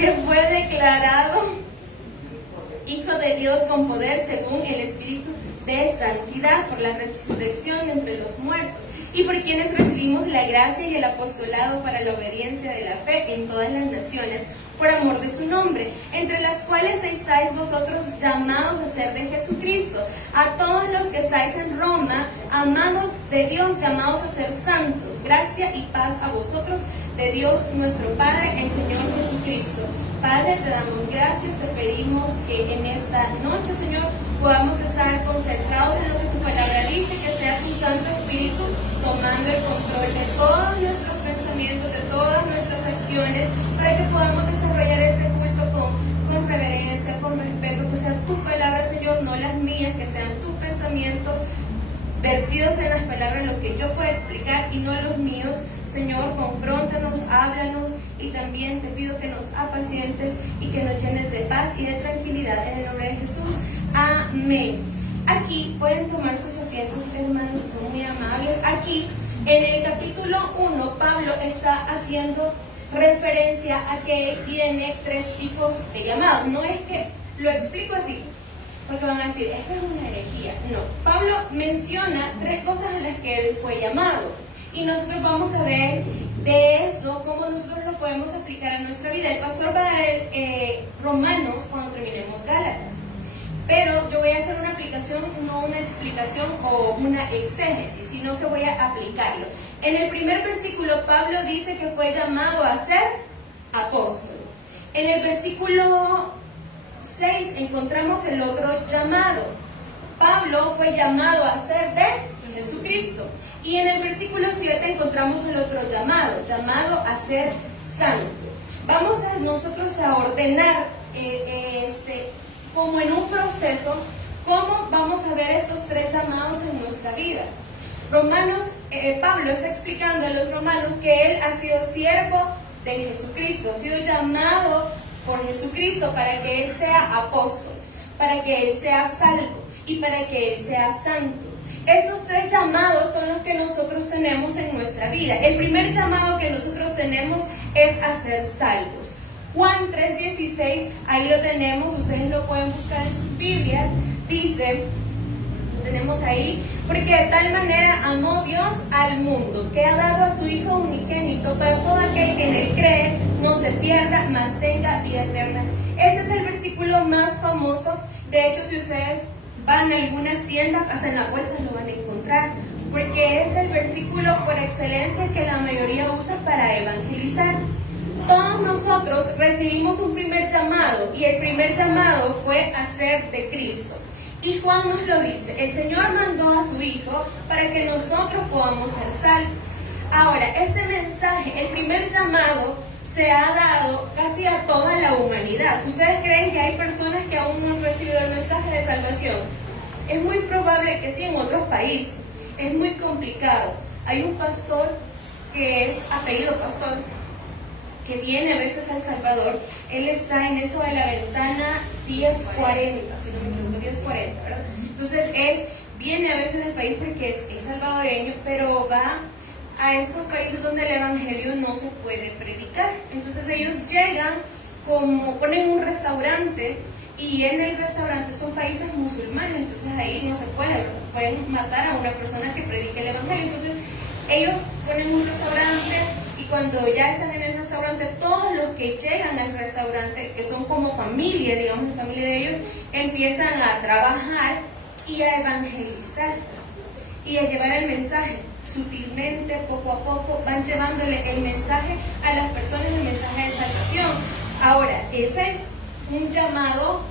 que fue declarado Hijo de Dios con poder según el Espíritu de santidad por la resurrección entre los muertos, y por quienes recibimos la gracia y el apostolado para la obediencia de la fe en todas las naciones, por amor de su nombre, entre las cuales estáis vosotros llamados a ser de Jesucristo, a todos los que estáis en Roma, amados de Dios, llamados a ser santos, gracia y paz a vosotros, de Dios nuestro Padre, el Señor Jesucristo. Padre, te damos gracias, te pedimos que en esta noche, Señor, podamos estar concentrados en lo que tu palabra dice, que sea tu Santo Espíritu tomando el control de todos nuestros pensamientos, de todas nuestras acciones, para que podamos desarrollar este culto con reverencia, con respeto, que sea tu palabra, Señor, no las mías, que sean tus pensamientos vertidos en las palabras, lo que yo pueda explicar y no los míos. Señor, confróntanos, háblanos, y también te pido que nos apacientes y que nos llenes de paz y de tranquilidad en el nombre de Jesús. Amén. Aquí pueden tomar sus asientos, hermanos, son muy amables. Aquí, en el capítulo 1, Pablo está haciendo referencia a que tiene 3 tipos de llamados. No es que lo explico así, porque van a decir, esa es una herejía. No, Pablo menciona 3 cosas a las que él fue llamado. Y nosotros vamos a ver de eso, cómo nosotros lo podemos aplicar a nuestra vida. El pastor va a dar Romanos cuando terminemos Gálatas. Pero yo voy a hacer una aplicación, no una explicación o una exégesis, sino que voy a aplicarlo. En el primer versículo, Pablo dice que fue llamado a ser apóstol. En el versículo 6 encontramos el otro llamado. Pablo fue llamado a ser de Jesucristo. Y en el versículo 7 encontramos el otro llamado a ser santo. Vamos a nosotros a ordenar como en un proceso, cómo vamos a ver estos 3 llamados en nuestra vida. Pablo está explicando a los romanos que él ha sido siervo de Jesucristo, ha sido llamado por Jesucristo para que él sea apóstol, para que él sea salvo y para que él sea santo. Esos 3 llamados son los que nosotros tenemos en nuestra vida. El primer llamado que nosotros tenemos es a ser salvos. Juan 3:16, ahí lo tenemos, ustedes lo pueden buscar en sus Biblias, dice, lo tenemos ahí, porque de tal manera amó Dios al mundo, que ha dado a su Hijo unigénito, para todo aquel que en él cree, no se pierda, mas tenga vida eterna. Ese es el versículo más famoso. De hecho, si ustedes van a algunas tiendas, hasta en las bolsas lo van a encontrar, porque es el versículo por excelencia que la mayoría usa para evangelizar. Todos nosotros recibimos un primer llamado, y el primer llamado fue a ser de Cristo. Y Juan nos lo dice, el Señor mandó a su Hijo para que nosotros podamos ser salvos. Ahora, este mensaje, el primer llamado, se ha dado casi a toda la humanidad. ¿Ustedes creen que hay personas que aún no han recibido el mensaje de salvación? Es muy probable que sí, en otros países. Es muy complicado. Hay un pastor que es apellido pastor, que viene a veces a El Salvador. Él está en eso de la ventana 1040, si no me equivoco, 1040, ¿verdad? Entonces él viene a veces al país porque es salvadoreño, pero va a estos países donde el evangelio no se puede predicar. Entonces ellos llegan, como ponen un restaurante, y en el restaurante son países musulmanes, entonces ahí no se puede, pueden matar a una persona que predique el evangelio. Entonces ellos ponen un restaurante, y cuando ya están en el restaurante, todos los que llegan al restaurante, que son como familia, digamos, la familia de ellos, empiezan a trabajar y a evangelizar y a llevar el mensaje. Sutilmente, poco a poco, van llevándole el mensaje a las personas, el mensaje de salvación. Ahora, ese es un llamado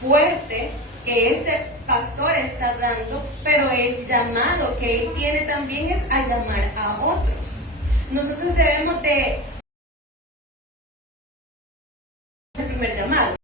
fuerte que este pastor está dando, pero el llamado que él tiene también es a llamar a otros. Nosotros debemos de el primer llamado.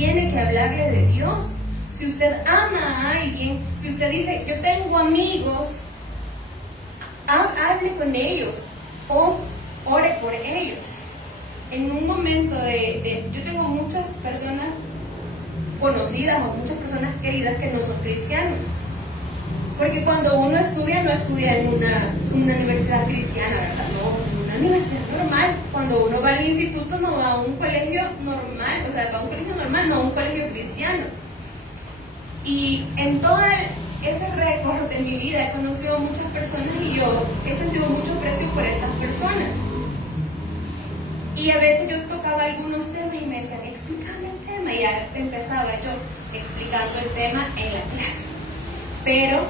tiene que hablarle de Dios. Si usted ama a alguien, si usted dice, yo tengo amigos, hable con ellos o ore por ellos. En un momento yo tengo muchas personas conocidas o muchas personas queridas que no son cristianos. Porque cuando uno estudia, no estudia en una universidad cristiana, ¿verdad? No, en una universidad normal. Cuando uno va al instituto, no va a un colegio normal, o sea, va a un colegio normal, no a un colegio cristiano. Y en todo ese récord de mi vida he conocido a muchas personas y yo he sentido mucho precio por estas personas. Y a veces yo tocaba algunos temas y me decían, explícame el tema. Y ya empezaba yo explicando el tema en la clase. Pero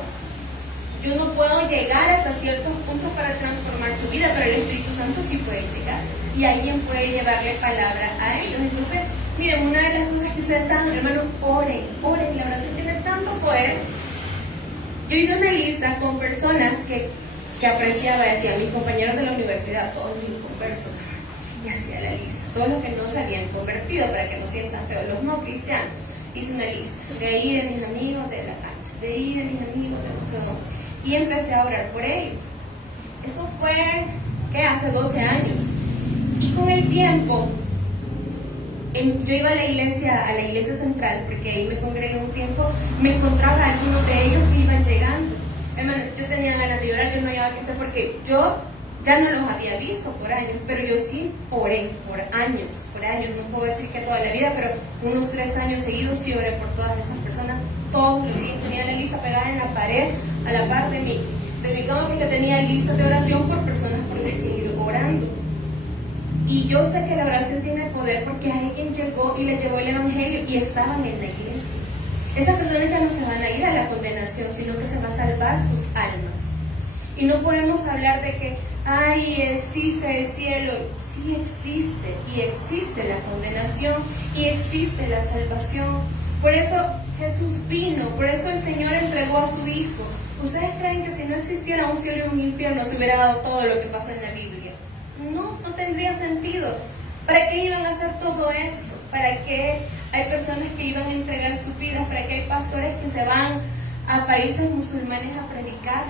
yo no puedo llegar hasta ciertos puntos para transformar su vida, pero el Espíritu Santo sí puede llegar. Y alguien puede llevarle palabra a ellos. Entonces, miren, una de las cosas que ustedes saben, hermanos, oren. La oración tiene tanto poder. Yo hice una lista con personas que apreciaba, decía, mis compañeros de la universidad, todos mis conversos. Y hacía la lista, todos los que no se habían convertido, para que no sientan feo, los no cristianos. Hice una lista, de ahí de mis amigos de la cancha, de ahí de mis amigos de no sé dónde. Y empecé a orar por ellos. Eso fue, hace 12 años. Y con el tiempo, yo iba a la iglesia central, porque ahí me congregué un tiempo, me encontraba a algunos de ellos que iban llegando. Hermano, yo tenía ganas de llorar, yo no había qué hacer, porque yo ya no los había visto por años, pero yo sí oré por años, no puedo decir que toda la vida, pero unos 3 años seguidos sí oré por todas esas personas, todos los días tenía la lista pegada en la pared, a la par de mi cama, porque tenía lista de oración por personas por las que he ido orando. Y yo sé que la oración tiene poder porque alguien llegó y les llevó el evangelio y estaban en la iglesia. Esas personas ya no se van a ir a la condenación, sino que se va a salvar sus almas. Y no podemos hablar de que, ay, existe el cielo. Sí existe, y existe la condenación, y existe la salvación. Por eso Jesús vino, por eso el Señor entregó a su Hijo. ¿Ustedes creen que si no existiera un cielo y un infierno se hubiera dado todo lo que pasó en la Biblia? No tendría sentido. ¿Para qué iban a hacer todo esto? ¿Para qué hay personas que iban a entregar sus vidas? ¿Para qué hay pastores que se van a países musulmanes a predicar?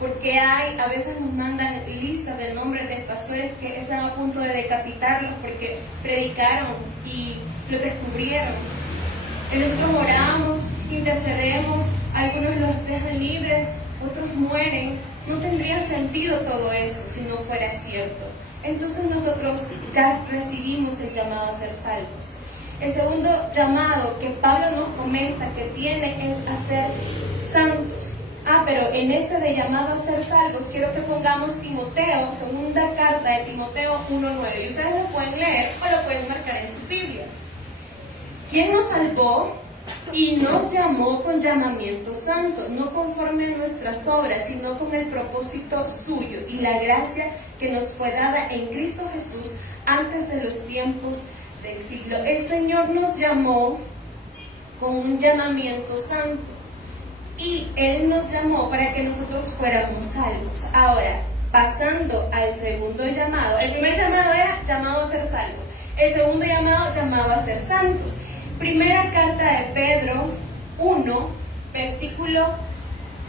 Porque a veces nos mandan listas de nombres de pastores que están a punto de decapitarlos porque predicaron y lo descubrieron. Y nosotros oramos, intercedemos, algunos los dejan libres, otros mueren. No tendría sentido todo eso si no fuera cierto. Entonces nosotros ya recibimos el llamado a ser salvos. El segundo llamado que Pablo nos comenta que tiene es a ser santos. Pero en ese de llamado a ser salvos, quiero que pongamos Timoteo, segunda carta de Timoteo 1:9. Y ustedes lo pueden leer o lo pueden marcar en sus Biblias. ¿Quién nos salvó y nos llamó con llamamiento santo, no conforme a nuestras obras, sino con el propósito suyo y la gracia que nos fue dada en Cristo Jesús antes de los tiempos del siglo? El Señor nos llamó con un llamamiento santo. Y Él nos llamó para que nosotros fuéramos salvos. Ahora, pasando al segundo llamado. El primer llamado era llamado a ser salvos. El segundo llamado a ser santos. Primera carta de Pedro 1, versículo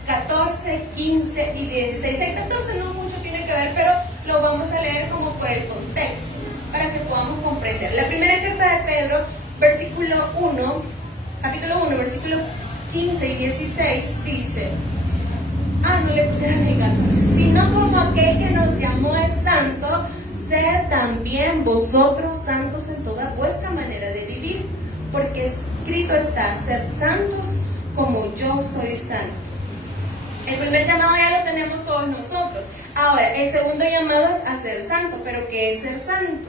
14, 15 y 16. El 14 no mucho tiene que ver, pero lo vamos a leer como por el contexto, para que podamos comprender. La primera carta de Pedro, capítulo 1, versículo 15 y 16 dice, no le pusieron el 14, sino como aquel que nos llamó es santo, sed también vosotros santos en toda vuestra manera de vivir, porque escrito está, sed santos como yo soy santo. El primer llamado ya lo tenemos todos nosotros. Ahora, el segundo llamado es a ser santo. ¿Pero qué es ser santo?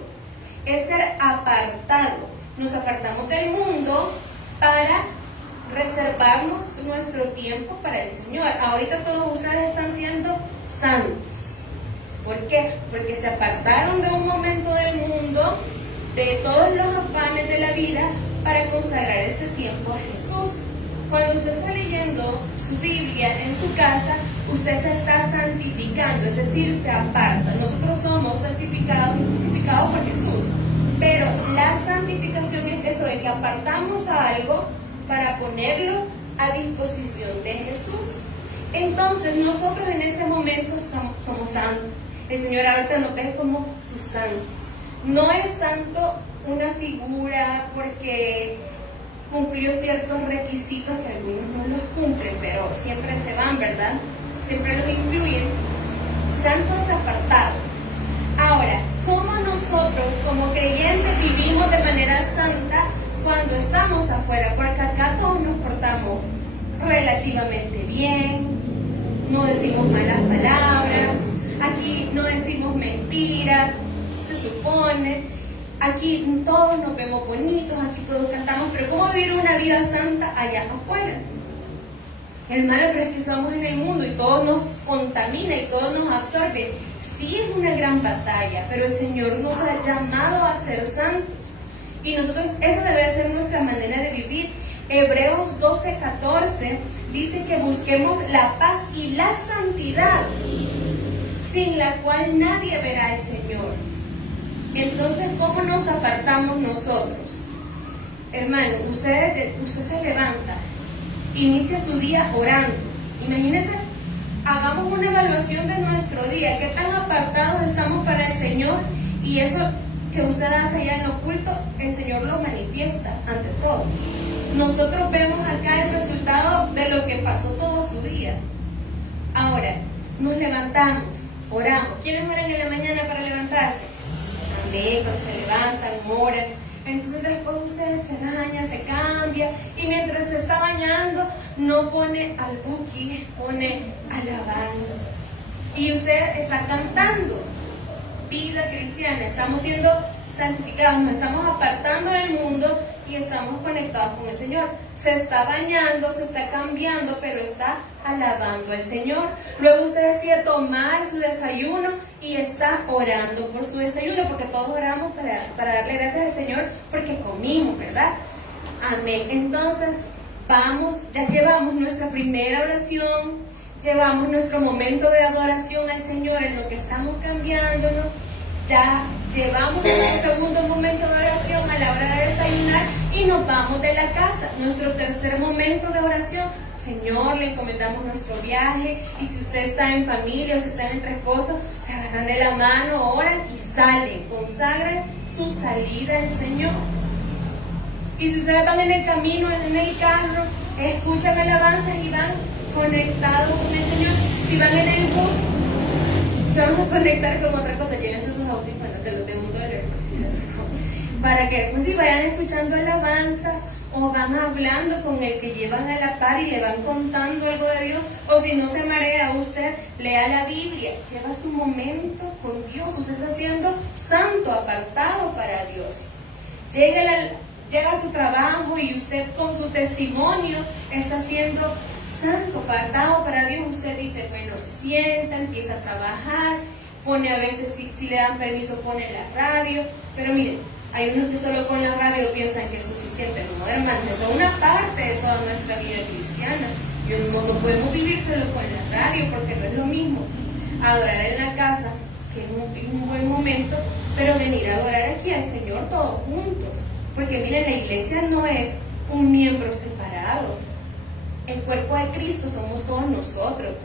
Es ser apartado. Nos apartamos del mundo para reservarnos nuestro tiempo para el Señor. Ahorita todos ustedes están siendo santos. ¿Por qué? Porque se apartaron de un momento del mundo, de todos los afanes de la vida, para consagrar este tiempo a Jesús. Cuando usted está leyendo su Biblia en su casa, usted se está santificando, es decir, se aparta. Nosotros somos santificados y crucificados por Jesús. Pero la santificación es eso de que apartamos algo para ponerlo a disposición de Jesús. Entonces nosotros en ese momento somos santos. El Señor ahorita nos ve como sus santos. No es santo una figura porque cumplió ciertos requisitos que algunos no los cumplen, pero siempre se van, ¿verdad? Siempre los incluyen. Santo es apartado. Ahora, ¿cómo nosotros como creyentes vivimos de manera santa cuando estamos afuera? Porque acá todos nos portamos relativamente bien, no decimos malas palabras, aquí no decimos mentiras, se supone. Aquí todos nos vemos bonitos, aquí todos cantamos, pero ¿cómo vivir una vida santa allá afuera? Hermano, pero es que estamos en el mundo y todo nos contamina y todo nos absorbe. Sí, es una gran batalla, pero el Señor nos ha llamado a ser santos. Y nosotros, esa debe ser nuestra manera de vivir. Hebreos 12:14 dice que busquemos la paz y la santidad, sin la cual nadie verá al Señor. Entonces, ¿cómo nos apartamos nosotros? Hermano, usted se levanta, inicia su día orando. Imagínense, hagamos una evaluación de nuestro día. ¿Qué tan apartados estamos para el Señor? Y eso que usted hace allá en lo oculto, el Señor lo manifiesta ante todos. Nosotros vemos acá el resultado de lo que pasó todo su día. Ahora, nos levantamos, oramos. ¿Quiénes oran en la mañana para levantarse? Amén, cuando se levantan, oran. Entonces después usted se baña, se cambia, y mientras se está bañando, no pone al buki, pone alabanza. Y usted está cantando. Vida cristiana, estamos siendo santificados, nos estamos apartando del mundo y estamos conectados con el Señor. Se está bañando, se está cambiando, pero está alabando al Señor. Luego usted decide tomar su desayuno y está orando por su desayuno, porque todos oramos para darle gracias al Señor porque comimos, ¿verdad? Amén. Entonces, vamos, ya llevamos nuestra primera oración, llevamos nuestro momento de adoración al Señor en lo que estamos cambiándonos, ya llevamos nuestro segundo momento de oración a la hora de desayunar y nos vamos de la casa. Nuestro tercer momento de oración, Señor, le encomendamos nuestro viaje, y si usted está en familia o si están entre esposos, se agarran de la mano, oran y salen, consagran su salida al Señor. Y si ustedes van en el camino, en el carro, escuchan alabanzas y van conectados con el Señor. Si van en el bus, se van a conectar con otra cosa. Llévense sus audífonos de los de Mundo del Hermo, para que pues si vayan escuchando alabanzas o van hablando con el que llevan a la par y le van contando algo de Dios, o si no se marea usted, lea la Biblia, lleva su momento con Dios. Usted está siendo santo, apartado para Dios. Llega a su trabajo y usted con su testimonio está siendo santo, apartado para Dios. Usted dice, bueno, se sienta, empieza a trabajar, pone a veces, si le dan permiso, pone la radio, pero miren, hay unos que solo con la radio piensan que es suficiente. No, hermanos, eso es una parte de toda nuestra vida cristiana. No podemos vivir solo con la radio, porque no es lo mismo adorar en la casa, que es un buen momento, pero venir a adorar aquí al Señor todos juntos. Porque miren, la iglesia no es un miembro separado. El cuerpo de Cristo somos todos nosotros.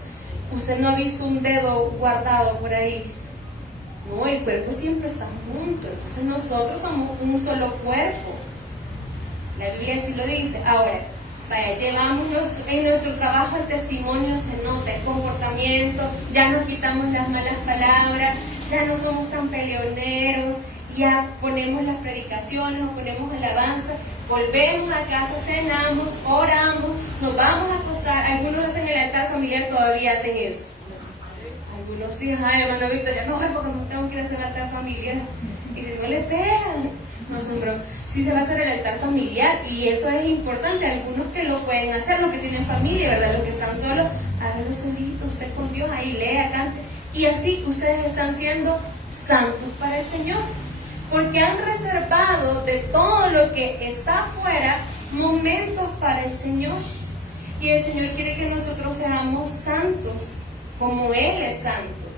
Usted no ha visto un dedo guardado por ahí. No, el cuerpo siempre está junto. Entonces nosotros somos un solo cuerpo. La Biblia sí lo dice. Ahora, vaya, llevamos en nuestro trabajo el testimonio, se nota el comportamiento, ya nos quitamos las malas palabras, ya no somos tan peleoneros, ya ponemos las predicaciones o ponemos alabanza, volvemos a casa, cenamos, oramos, nos vamos a acostar. Algunos hacen el altar familiar, todavía hacen eso. Algunos sí, ay, hermano Víctor, ya no voy porque no tengo que ir a hacer el altar familiar. Y si no le pegan, no asombró. Sí se va a hacer el altar familiar y eso es importante. Algunos que lo pueden hacer, los que tienen familia, ¿verdad? Los que están solos, háganlo solito, usted con Dios, ahí lea, cante. Y así ustedes están siendo santos para el Señor. Porque han reservado de todo lo que está afuera momentos para el Señor. Y el Señor quiere que nosotros seamos santos, como Él es santo.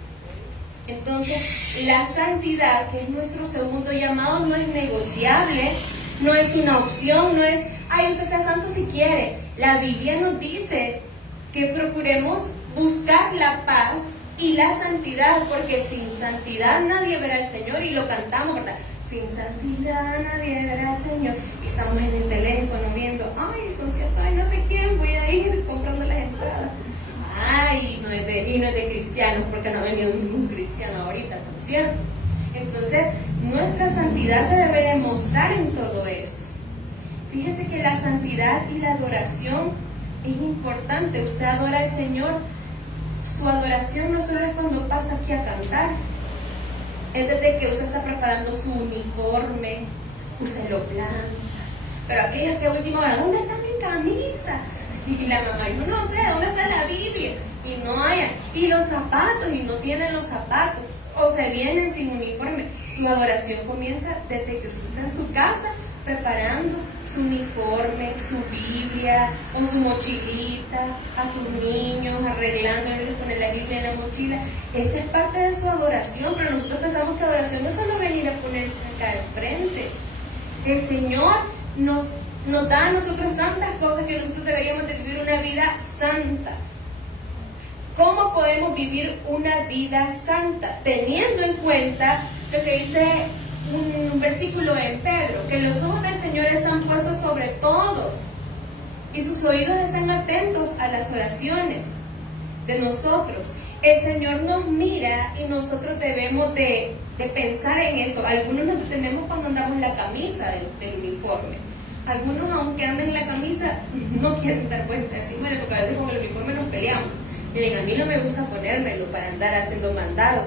Entonces, la santidad, que es nuestro segundo llamado, no es negociable. no es una opción, no es, ay, usted sea santo si quiere. La Biblia nos dice que procuremos buscar la paz y la santidad, porque sin santidad nadie verá al Señor, y lo cantamos, ¿verdad? Sin santidad nadie verá al Señor. Y estamos en el teléfono viendo, ay, el concierto, ay, no sé quién, voy a ir comprando las entradas. Ay, no es de cristianos, porque no ha venido ningún cristiano ahorita al concierto. Entonces, nuestra santidad se debe demostrar en todo eso. Fíjese que la santidad y la adoración es importante. Usted adora al Señor. Su adoración no solo es cuando pasa aquí a cantar, es desde que usted está preparando su uniforme, usted lo plancha. Pero aquellos que a última hora, ¿dónde está mi camisa? Y la mamá, yo no sé, ¿dónde está la Biblia? Y no hay, y los zapatos, y no tienen los zapatos, o se vienen sin uniforme. Su adoración comienza desde que usted está en su casa preparando su uniforme, su Biblia o su mochilita, a sus niños, arreglándoles, poner la Biblia en la mochila. Esa es parte de su adoración, pero nosotros pensamos que adoración no es solo venir a ponerse acá de frente. El Señor nos da a nosotros tantas cosas que nosotros deberíamos de vivir una vida santa. ¿Cómo podemos vivir una vida santa? Teniendo en cuenta lo que dice un versículo en Pedro, que los ojos del Señor están puestos sobre todos y sus oídos están atentos a las oraciones de nosotros. El Señor nos mira y nosotros debemos de pensar en eso. Algunos nos detenemos cuando andamos en la camisa del uniforme. Algunos, aunque anden en la camisa, no quieren dar cuenta encima de, porque a veces con el uniforme nos peleamos. Miren, a mí no me gusta ponérmelo para andar haciendo mandado,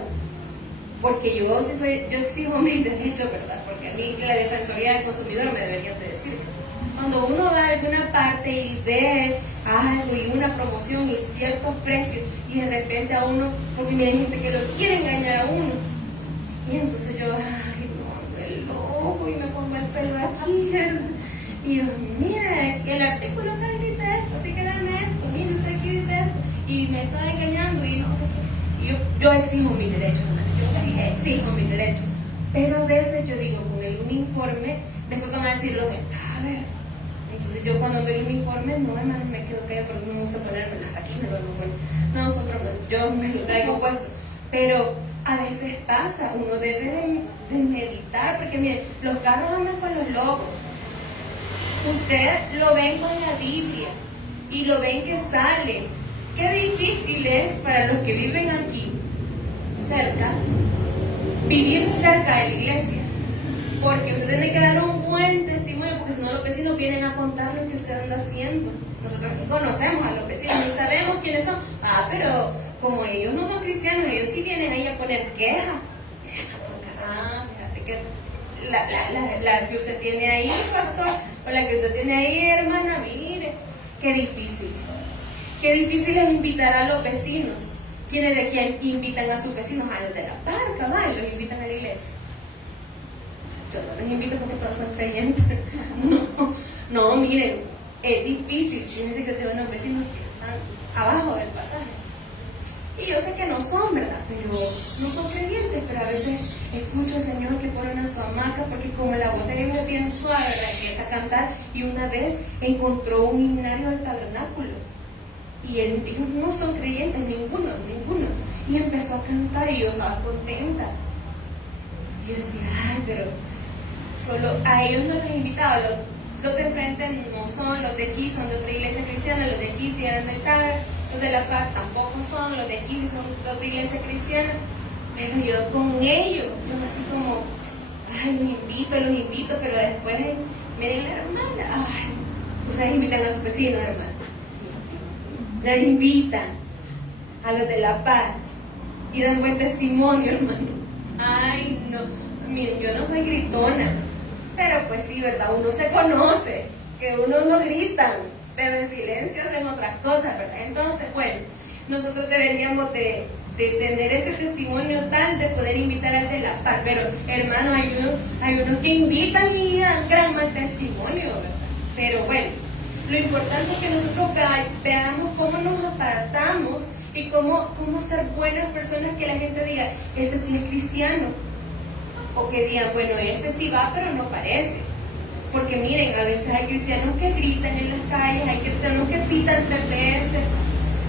porque yo exijo mis derechos, ¿verdad? Porque a mí la Defensoría del Consumidor me deberían de decir. Cuando uno va a alguna parte y ve algo y una promoción y ciertos precios, y de repente a uno, porque miren gente que lo quiere engañar a uno, y entonces yo, ay, no, el loco, y me pongo el pelo aquí, ¿verdad? Y yo, mire, el artículo tal dice esto, así que dame esto, mire, usted aquí dice esto, y me está engañando, y no sé qué. Y yo exijo mis derechos, yo sí exijo mis derechos, pero a veces yo digo, con el uniforme, después van a decir lo que, a ver, entonces yo cuando veo el uniforme, no, hermano, me quedo callada, por eso no me gusta ponérmelas aquí, me lo pongo, no, son bromas, yo me lo traigo puesto, pero a veces pasa, uno debe de meditar, porque miren, los carros andan con los logos. Usted lo ven con la Biblia y lo ven que sale. Qué difícil es para los que viven aquí, cerca, vivir cerca de la iglesia. Porque usted tiene que dar un buen testimonio, porque si no los vecinos vienen a contar lo que usted anda haciendo. Nosotros conocemos a los vecinos y sabemos quiénes son. Ah, pero como ellos no son cristianos, ellos sí vienen ahí a poner queja. Ah, fíjate que la que usted tiene ahí, pastor, o la que usted tiene ahí, hermana, mire, qué difícil. Qué difícil es invitar a los vecinos. ¿Quiénes de aquí invitan a sus vecinos? A los de la parca, ¿va? Los invitan a la iglesia. Yo no los invito porque todos son creyentes. No, miren, es difícil. Fíjense que tengo unos vecinos que están abajo del pasaje. Y yo sé que no son, ¿verdad? Pero no son creyentes, pero a veces escucho al Señor que ponen a su hamaca, porque como la voz de Dios es bien suave, ¿verdad? Empieza a cantar, y una vez encontró un himnario del tabernáculo. Y ellos no son creyentes, ninguno. Y empezó a cantar y yo estaba contenta. Y yo decía, ay, pero solo a ellos no los invitaba. Los de enfrente no son, los de aquí son de otra iglesia cristiana, los de aquí sí eran del Taber, los de la paz tampoco son, los de aquí sí son de otra iglesia cristiana. Pero yo con ellos, yo así como, ay, los invito, pero después, miren la hermana, ay, ustedes invitan a sus vecinos, hermano. Les invitan a los de la paz y dan buen testimonio, hermano. Ay, no, miren, yo no soy gritona, pero pues sí, ¿verdad? Uno se conoce, que uno no grita, pero en silencio hacen otras cosas, ¿verdad? Entonces, bueno, nosotros deberíamos de tener ese testimonio tal de poder invitar al de la paz, pero hermano, hay unos que invitan y dan gran mal testimonio, ¿verdad? Pero bueno, lo importante es que nosotros veamos cómo nos apartamos y cómo ser buenas personas, que la gente diga, este sí es cristiano, o que digan, bueno, este sí va pero no parece. Porque miren, a veces hay cristianos que gritan en las calles, hay cristianos que pitan 3 veces,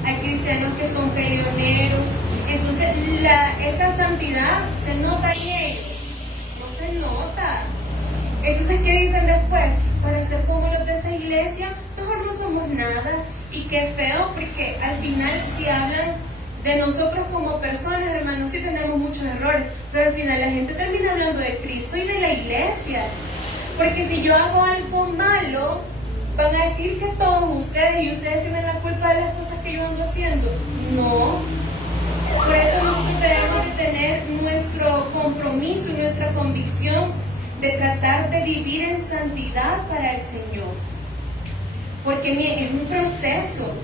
hay cristianos que son peleoneros. Entonces, esa santidad se nota en ellos, no se nota. Entonces, ¿qué dicen después? Para ser como los de esa iglesia, mejor no somos nada. Y qué feo, porque al final si hablan de nosotros como personas, hermanos, sí tenemos muchos errores, pero al final la gente termina hablando de Cristo y de la iglesia. Porque si yo hago algo malo, van a decir que todos ustedes y ustedes tienen la culpa de las cosas que yo ando haciendo. No. Por eso nosotros debemos de tener nuestro compromiso y nuestra convicción de tratar de vivir en santidad para el Señor. Porque miren, es un proceso.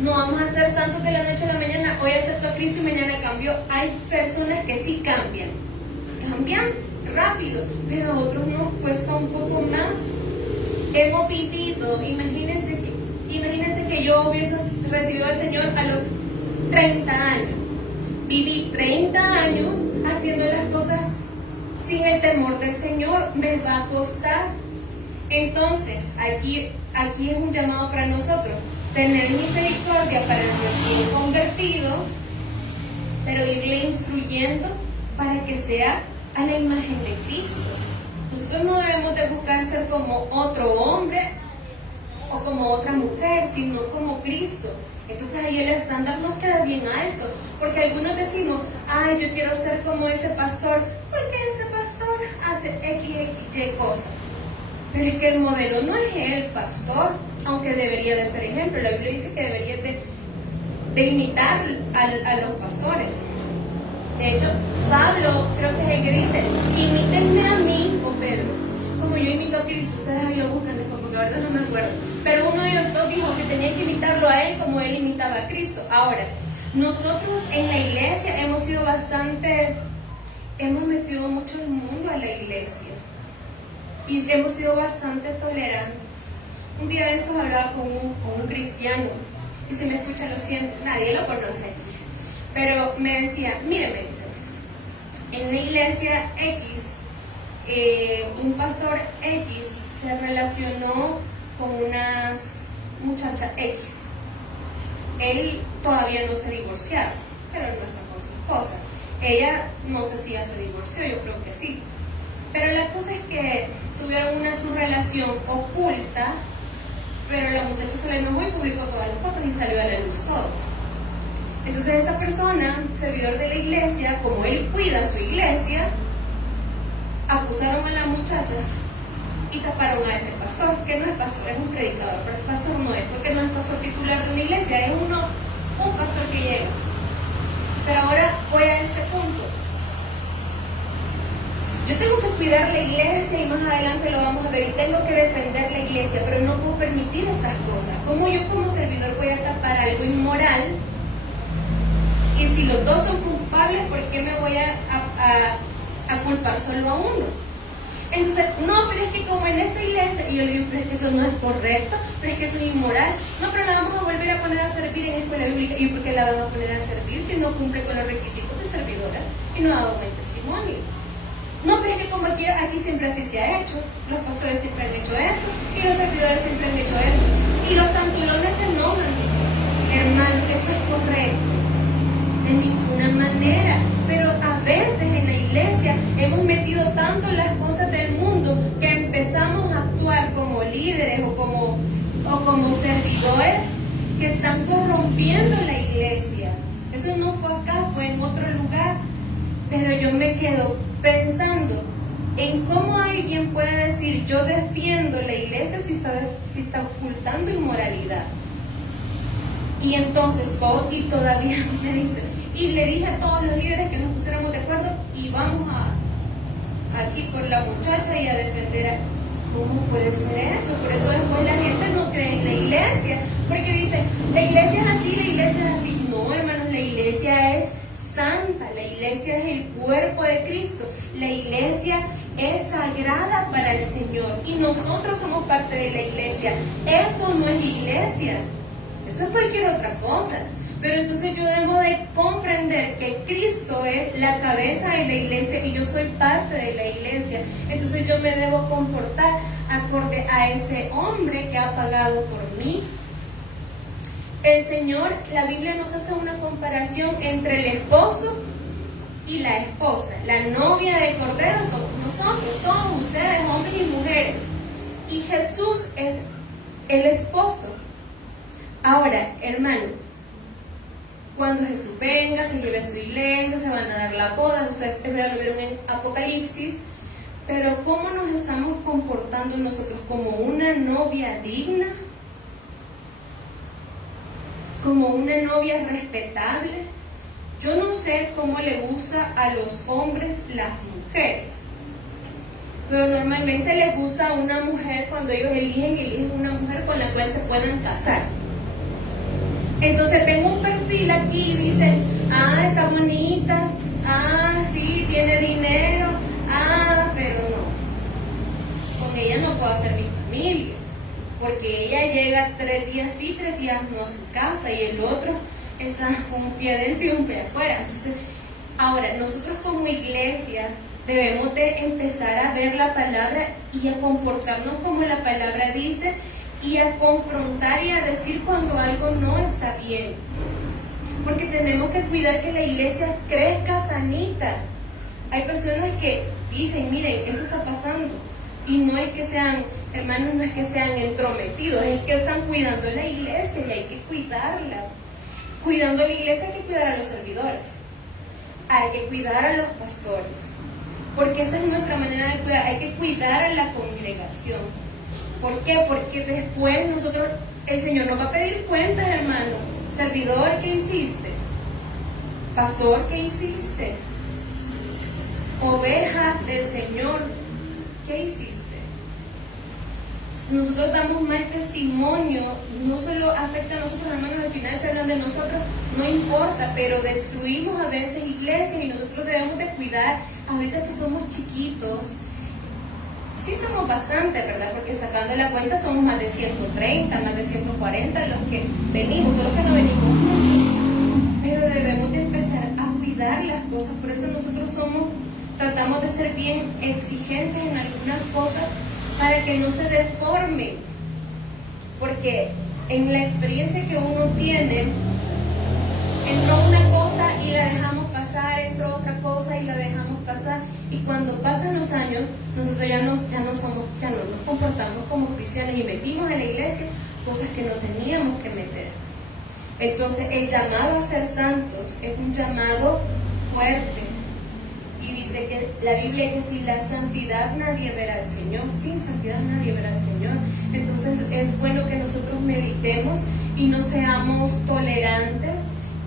No vamos a ser santos de la noche a la mañana. Hoy acepto a Cristo y mañana cambio. Hay personas que sí cambian. Cambian rápido, pero a otros nos cuesta un poco más. Hemos vivido, imagínense que yo hubiese recibido al Señor a los 30 años. Viví 30 años haciendo las cosas sin el temor del Señor. Me va a costar. Entonces, aquí es un llamado para nosotros. Tener misericordia para el recién convertido, pero irle instruyendo para que sea a la imagen de Cristo. Nosotros no debemos de buscar ser como otro hombre o como otra mujer, sino como Cristo. Entonces ahí el estándar nos queda bien alto, porque algunos decimos, ay, yo quiero ser como ese pastor, porque ese pastor hace X, Y cosas. Pero es que el modelo no es el pastor, aunque debería de ser ejemplo. La Biblia dice que debería de imitar a los pastores. De hecho, Pablo creo que es el que dice, imítenme a mí, o Pedro, como yo imito a Cristo. Ustedes ahí lo buscan después, porque ahorita no me acuerdo. Pero uno de ellos dos dijo que tenían que imitarlo a él como él imitaba a Cristo. Ahora, nosotros en la iglesia hemos metido mucho el mundo a la iglesia. Y hemos sido bastante tolerantes. Un día de estos hablaba con un cristiano, y si me escucha lo siento, nadie lo conoce aquí, pero me decía, mire, me dice, en la iglesia X, un pastor X se relacionó con una muchacha X. Él todavía no se divorciado, pero no está con su esposa. Ella no sé si ya se divorció, yo creo que sí. Pero la cosa es que tuvieron su relación oculta, pero la muchacha se le enojó y publicó todas las fotos y salió a la luz todo. Entonces esa persona, servidor de la iglesia, como él cuida su iglesia, acusaron a la muchacha y taparon a ese pastor, que no es pastor, es un predicador, pero ese pastor no es, porque no es pastor titular de una iglesia, es un pastor que llega. Pero ahora voy a este punto. Yo tengo que cuidar la iglesia y más adelante lo vamos a ver, y tengo que defender la iglesia, pero no puedo permitir estas cosas. ¿Cómo yo como servidor voy a tapar algo inmoral? Y si los dos son culpables, ¿por qué me voy a culpar solo a uno? Entonces, no, pero es que como en esta iglesia, y yo le digo, pero es que eso no es correcto, pero es que eso es inmoral. No, pero la vamos a volver a poner a servir en escuela bíblica. ¿Y por qué la vamos a poner a servir si no cumple con los requisitos de servidora y no ha dado buen testimonio? No, pero es que como aquí siempre así se ha hecho, los pastores siempre han hecho eso, y los servidores siempre han hecho eso, y los santulones se enojan, dicen, hermano, eso es correcto, de ninguna manera, pero a veces en la iglesia hemos metido tanto las cosas del mundo que empezamos a actuar como líderes o como servidores que están corrompiendo la iglesia. Eso no fue acá, fue en otro lugar, pero yo me quedo pensando en cómo alguien puede decir yo defiendo la iglesia si está ocultando inmoralidad. Y entonces todavía me dicen, y le dije a todos los líderes que nos pusiéramos de acuerdo y vamos aquí por la muchacha y a defender a... ¿Cómo puede ser eso? Por eso después la gente no cree en la iglesia, porque dicen, la iglesia es así, la iglesia es así. No, hermanos, la iglesia es santa, la iglesia es el cuerpo de Cristo, la iglesia es sagrada para el Señor y nosotros somos parte de la iglesia. Eso no es iglesia, eso es cualquier otra cosa. Pero entonces yo debo de comprender que Cristo es la cabeza de la iglesia y yo soy parte de la iglesia. Entonces yo me debo comportar acorde a ese hombre que ha pagado por mí. El Señor, la Biblia nos hace una comparación entre el esposo y la esposa. La novia del Cordero somos nosotros, todos ustedes, hombres y mujeres. Y Jesús es el esposo. Ahora, hermano, cuando Jesús venga, se lleve a su iglesia, se van a dar la boda, eso ya lo vieron en Apocalipsis. Pero ¿cómo nos estamos comportando nosotros? ¿Como una novia digna? ¿Como una novia respetable? Yo no sé cómo le gusta a los hombres las mujeres, pero normalmente les gusta una mujer cuando ellos eligen una mujer con la cual se puedan casar. Entonces tengo un perfil aquí y dicen, está bonita, sí, tiene dinero, pero no, con ella no puedo hacer mi familia, porque ella llega 3 días sí, 3 días no a su casa, y el otro está con un pie adentro y un pie afuera. Entonces, ahora, nosotros como iglesia debemos de empezar a ver la palabra y a comportarnos como la palabra dice, y a confrontar y a decir cuando algo no está bien, porque tenemos que cuidar que la iglesia crezca sanita. Hay personas que dicen, miren, eso está pasando, y no es que sean, hermanos, no es que sean entrometidos, es que están cuidando la iglesia y hay que cuidarla. Cuidando la iglesia hay que cuidar a los servidores, hay que cuidar a los pastores, porque esa es nuestra manera de cuidar. Hay que cuidar a la congregación. ¿Por qué? Porque después nosotros, el Señor nos va a pedir cuentas, hermano. Servidor, ¿qué hiciste? Pastor, ¿qué hiciste? Oveja del Señor, ¿qué hiciste? Si nosotros damos mal testimonio, no solo afecta a nosotros, hermanos, al final se hablan de nosotros, no importa, pero destruimos a veces iglesias y nosotros debemos de cuidar. Ahorita que somos chiquitos, sí somos bastante, ¿verdad? Porque sacando la cuenta somos más de 130, más de 140 los que venimos, solo que no venimos mucho. Pero debemos de empezar a cuidar las cosas, por eso nosotros tratamos de ser bien exigentes en algunas cosas para que no se deformen. Porque en la experiencia que uno tiene, entró una cosa y la dejamos pasar, entró otra cosa y la dejamos pasar, y cuando pasan los años nosotros ya no nos comportamos como cristianos y metimos en la iglesia cosas que no teníamos que meter. Entonces el llamado a ser santos es un llamado fuerte, y dice que la Biblia que sin la santidad nadie verá al Señor, sin santidad nadie verá al Señor. Entonces es bueno que nosotros meditemos y no seamos tolerantes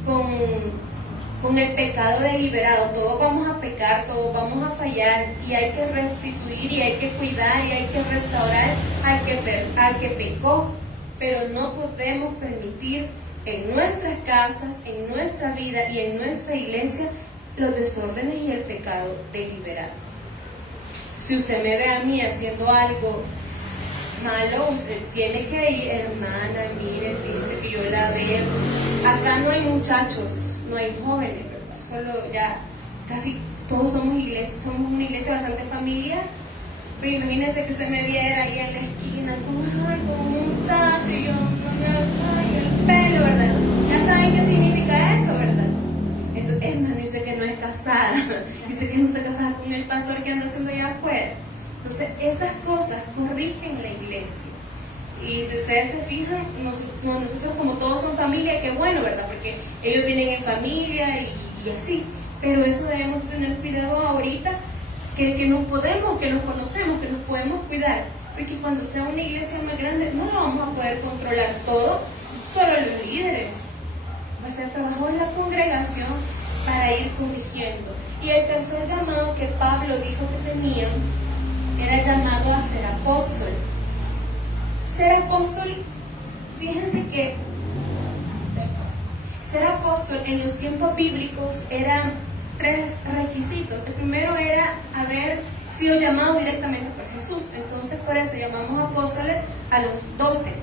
con el pecado deliberado. Todos vamos a pecar, todos vamos a fallar, y hay que restituir, y hay que cuidar, y hay que restaurar al que pecó, pero no podemos permitir en nuestras casas, en nuestra vida y en nuestra iglesia los desórdenes y el pecado deliberado. Si usted me ve a mí haciendo algo malo, usted tiene que ir, hermana, mire, fíjese que yo la veo. Acá no hay muchachos, no hay jóvenes, ¿verdad? Solo ya casi todos somos una iglesia bastante familiar. Pero imagínense que usted me viera ahí en la esquina como un muchacho, y yo, el pelo, ¿verdad? Ya saben qué significa eso, ¿verdad? Entonces, hermano, yo sé que no es casada, yo sé que no está casada con el pastor que anda haciendo allá afuera. Entonces, esas cosas corrigen la iglesia. Y si ustedes se fijan, nosotros como todos son familia, qué bueno, ¿verdad? Porque ellos vienen en familia y así. Pero eso debemos tener cuidado ahorita, que nos conocemos, que nos podemos cuidar. Porque cuando sea una iglesia más grande, no lo vamos a poder controlar todo, solo los líderes. Va a ser trabajo de la congregación para ir corrigiendo. Y el tercer llamado que Pablo dijo que tenían era llamado a ser apóstol. Ser apóstol, fíjense que ser apóstol en los tiempos bíblicos eran 3 requisitos. El primero era haber sido llamado directamente por Jesús. Entonces por eso llamamos apóstoles a los 12.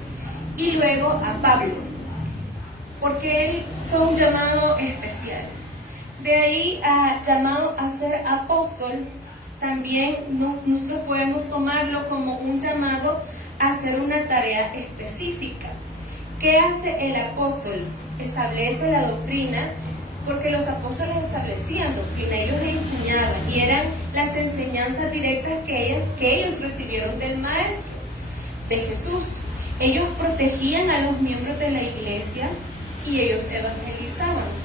Y luego a Pablo, porque él fue un llamado especial. De ahí llamado a ser apóstol, también nosotros podemos tomarlo como un llamado hacer una tarea específica. ¿Qué hace el apóstol? Establece la doctrina, porque los apóstoles establecían doctrina, ellos enseñaban, y eran las enseñanzas directas que ellos recibieron del Maestro, de Jesús. Ellos protegían a los miembros de la iglesia y ellos evangelizaban.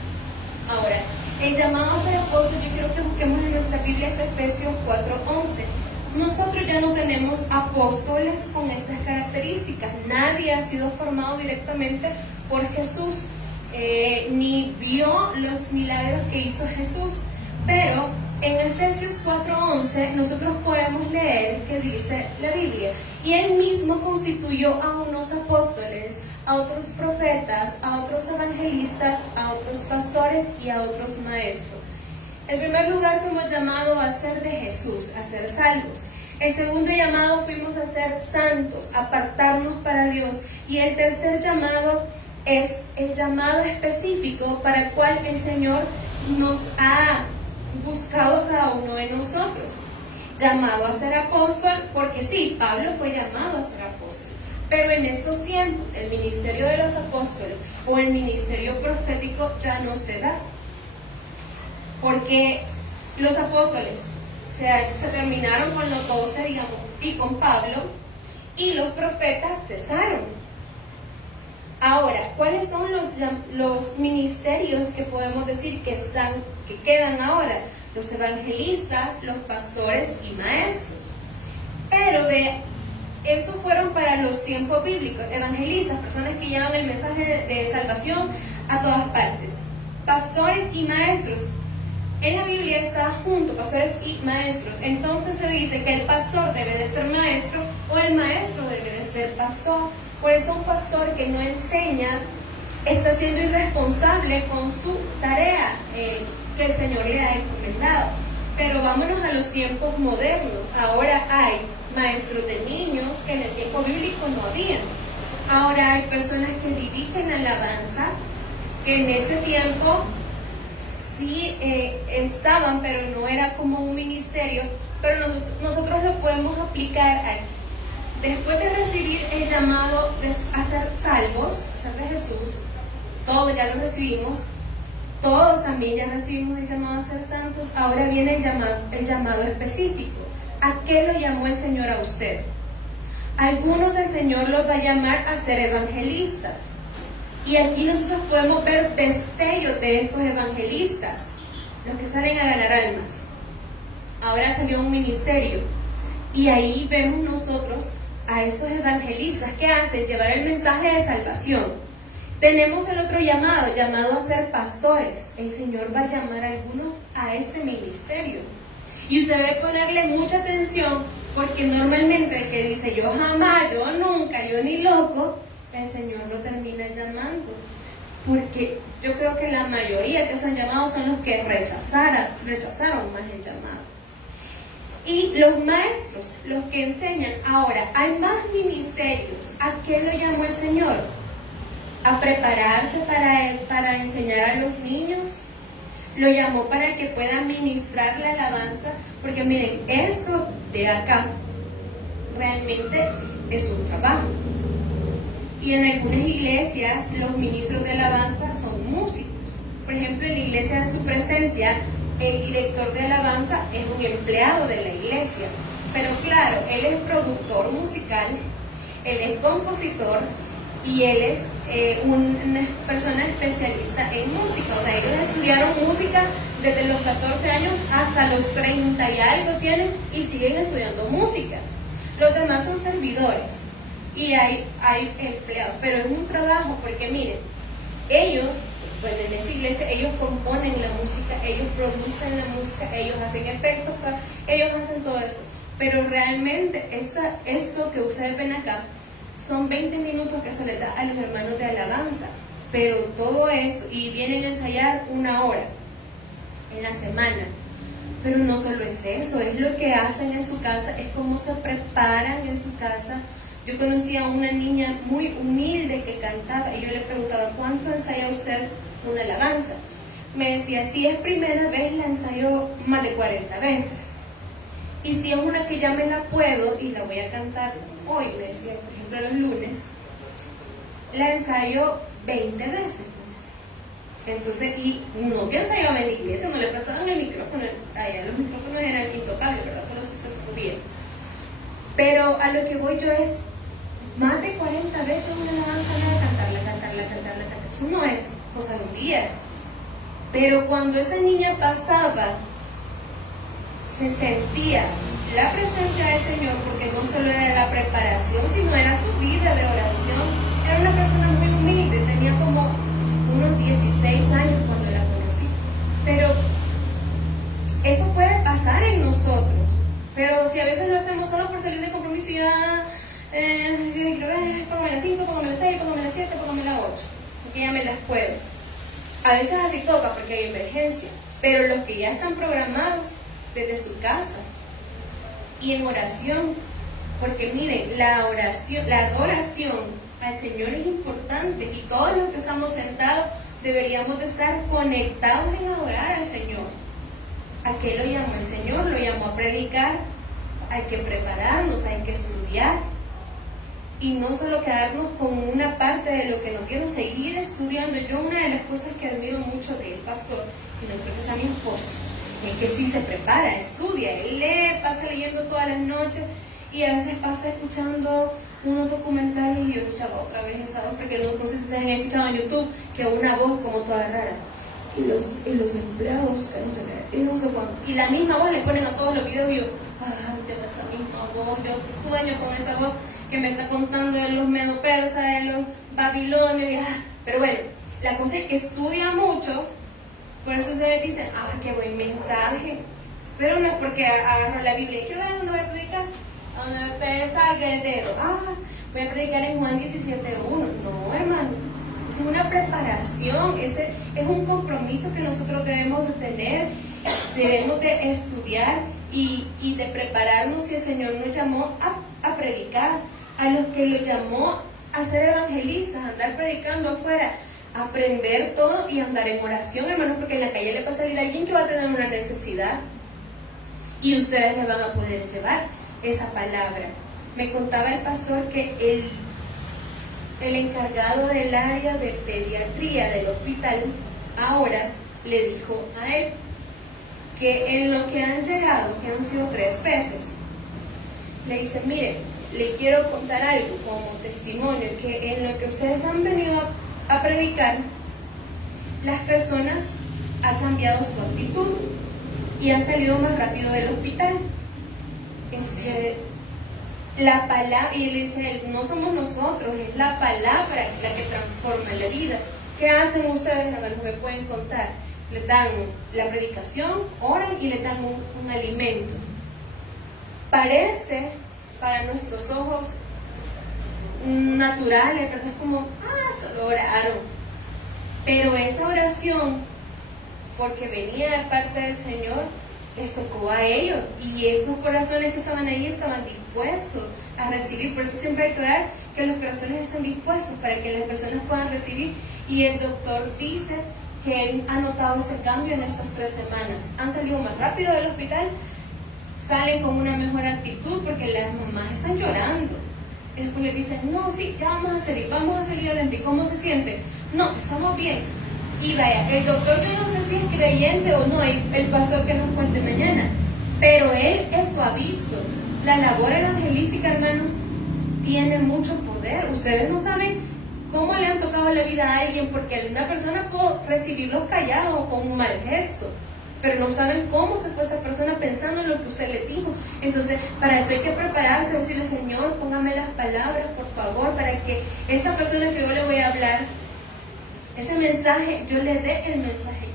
Ahora, el llamado a ser apóstol, yo quiero que busquemos en nuestra Biblia, es Efesios 4:11. Nosotros ya no tenemos apóstoles con estas características. Nadie ha sido formado directamente por Jesús, ni vio los milagros que hizo Jesús. Pero en Efesios 4:11 nosotros podemos leer que dice la Biblia: y Él mismo constituyó a unos apóstoles, a otros profetas, a otros evangelistas, a otros pastores y a otros maestros. En primer lugar, fuimos llamados a ser de Jesús, a ser salvos. El segundo llamado, fuimos a ser santos, a apartarnos para Dios. Y el tercer llamado es el llamado específico para el cual el Señor nos ha buscado cada uno de nosotros. Llamado a ser apóstol, porque sí, Pablo fue llamado a ser apóstol. Pero en estos tiempos, el ministerio de los apóstoles o el ministerio profético ya no se da. Porque los apóstoles se terminaron con los 12, digamos, y con Pablo, y los profetas cesaron. Ahora, ¿cuáles son los ministerios que podemos decir que quedan ahora? Los evangelistas, los pastores y maestros. Pero eso fueron para los tiempos bíblicos. Evangelistas, personas que llevan el mensaje de salvación a todas partes. Pastores y maestros. En la Biblia está junto, pastores y maestros. Entonces se dice que el pastor debe de ser maestro o el maestro debe de ser pastor. Por eso un pastor que no enseña está siendo irresponsable con su tarea que el Señor le ha encomendado. Pero vámonos a los tiempos modernos. Ahora hay maestros de niños que en el tiempo bíblico no había. Ahora hay personas que dirigen alabanza, que en ese tiempo sí estaban, pero no era como un ministerio. Pero nosotros lo podemos aplicar aquí. Después de recibir el llamado a ser salvos, a ser de Jesús, todos ya lo recibimos, todos también ya recibimos el llamado a ser santos. Ahora viene el llamado específico. ¿A qué lo llamó el Señor a usted? Algunos el Señor los va a llamar a ser evangelistas. Y aquí nosotros podemos ver destellos de estos evangelistas, los que salen a ganar almas. Ahora salió un ministerio y ahí vemos nosotros a estos evangelistas que hacen llevar el mensaje de salvación. Tenemos el otro llamado a ser pastores. El Señor va a llamar a algunos a este ministerio. Y usted debe ponerle mucha atención, porque normalmente el que dice yo jamás, yo nunca, yo ni loco, el Señor lo termina llamando. Porque yo creo que la mayoría que son llamados son los que rechazaron más el llamado. Y los maestros, los que enseñan. Ahora, hay más ministerios. ¿A qué lo llamó el Señor? ¿A prepararse para enseñar a los niños? Lo llamó para que puedan ministrar la alabanza. Porque miren, eso de acá realmente es un trabajo. Y en algunas iglesias los ministros de alabanza son músicos. Por ejemplo, en la iglesia de su presencia, el director de alabanza es un empleado de la iglesia. Pero claro, él es productor musical, él es compositor y él es una persona especialista en música. O sea, ellos estudiaron música desde los 14 años hasta los 30 y algo tienen y siguen estudiando música. Los demás son servidores. Y hay empleados, pero es un trabajo, porque miren, ellos, pues en esa iglesia, ellos componen la música, ellos producen la música, ellos hacen efectos, ellos hacen todo eso. Pero realmente eso que ustedes ven acá son 20 minutos que se les da a los hermanos de alabanza. Pero todo eso, y vienen a ensayar 1 hora en la semana. Pero no solo es eso, es lo que hacen en su casa, es cómo se preparan en su casa. Yo conocí a una niña muy humilde que cantaba y yo le preguntaba, ¿cuánto ensaya usted una alabanza? Me decía, si es primera vez, la ensayo más de 40 veces. Y si es una que ya me la puedo y la voy a cantar hoy, me decía, por ejemplo, los lunes, la ensayo 20 veces. Entonces, y no que ensayaba en la iglesia, no le pasaban el micrófono, allá los micrófonos eran intocables, ¿verdad? Solo se subían. Pero a lo que voy yo es, más de 40 veces una alabanza, cantarla. Eso no es cosa de un día. Pero cuando esa niña pasaba, se sentía la presencia del Señor, porque no solo era la preparación, sino era su vida de oración. Era una persona muy humilde, tenía como unos 16 años cuando la conocí. Pero eso puede pasar en nosotros. Pero si a veces lo hacemos solo por salir de compromiso y ya, póngame las 5, póngame las 6, póngame las 7, póngame las 8, porque ya me las puedo. A veces así toca porque hay emergencia, pero los que ya están programados desde su casa y en oración, porque miren, la oración, la adoración al Señor es importante, y todos los que estamos sentados deberíamos de estar conectados en adorar al Señor. ¿A qué lo llamó el Señor? Lo llamó a predicar. Hay que prepararnos, hay que estudiar, y no solo quedarnos con una parte de lo que nos dieron, seguir estudiando. Yo, una de las cosas que admiro mucho del pastor, y no creo que sea mi esposa, es que sí se prepara, estudia, él lee, pasa leyendo todas las noches, y a veces pasa escuchando unos documentales, y yo escuchaba otra vez esa voz, porque no sé si ustedes han escuchado en YouTube, que una voz como toda rara, y los empleados, que no sé qué, y no sé cuándo, y la misma voz le ponen a todos los videos, y yo, yo esa misma voz, yo sueño con esa voz que me está contando de los medo-persas, de los babilonios, pero bueno, la cosa es que estudia mucho, por eso ustedes dicen, qué buen mensaje, pero no es porque agarro la Biblia y quiero ver dónde voy a predicar, donde me salga el dedo, voy a predicar en Juan 17:1, no, hermano, es una preparación, ese es un compromiso que nosotros debemos de tener, debemos de estudiar y de prepararnos. Si el Señor nos llamó a predicar, a los que lo llamó a ser evangelistas, a andar predicando afuera, aprender todo y andar en oración, hermanos, porque en la calle le va a salir alguien que va a tener una necesidad y ustedes le van a poder llevar esa palabra. Me contaba el pastor que el encargado del área de pediatría del hospital ahora le dijo a él que en lo que han llegado, que han sido 3 veces, le dice, mire, le quiero contar algo como testimonio, que en lo que ustedes han venido a predicar, las personas han cambiado su actitud y han salido más rápido del hospital. Entonces, la palabra, y él dice, no somos nosotros, es la palabra la que transforma la vida. ¿Qué hacen ustedes, hermanos? Me pueden contar. Le dan la predicación, oran y le dan un alimento. Parece para nuestros ojos naturales, ¿verdad? Es como, solo oraron. Pero esa oración, porque venía de parte del Señor, les tocó a ellos, y estos corazones que estaban ahí estaban dispuestos a recibir. Por eso siempre hay que orar que los corazones estén dispuestos para que las personas puedan recibir. Y el doctor dice que él ha notado ese cambio en estas 3 semanas. Han salido más rápido del hospital, salen con una mejor actitud, porque las mamás están llorando. Después le dicen, no, sí, ya vamos a salir adelante. ¿Cómo se siente? No, estamos bien. Y vaya, el doctor, yo no sé si es creyente o no, el pastor que nos cuente mañana, pero él eso ha visto. La labor evangelística, hermanos, tiene mucho poder. Ustedes no saben cómo le han tocado la vida a alguien, porque una persona puede recibirlos callados o con un mal gesto, pero no saben cómo se fue esa persona pensando en lo que usted le dijo. Entonces, para eso hay que prepararse, decirle, Señor, póngame las palabras, por favor, para que esa persona que yo le voy a hablar, ese mensaje, yo le dé el mensaje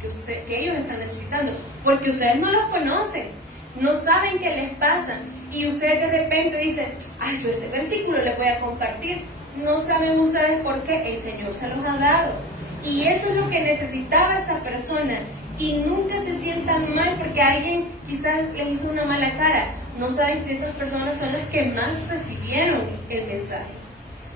que ellos están necesitando, porque ustedes no los conocen, no saben qué les pasa, y ustedes de repente dicen, yo este versículo le voy a compartir. No saben ustedes por qué, el Señor se los ha dado, y eso es lo que necesitaba esa persona. Y nunca se sientan mal porque alguien quizás les hizo una mala cara. No saben si esas personas son las que más recibieron el mensaje,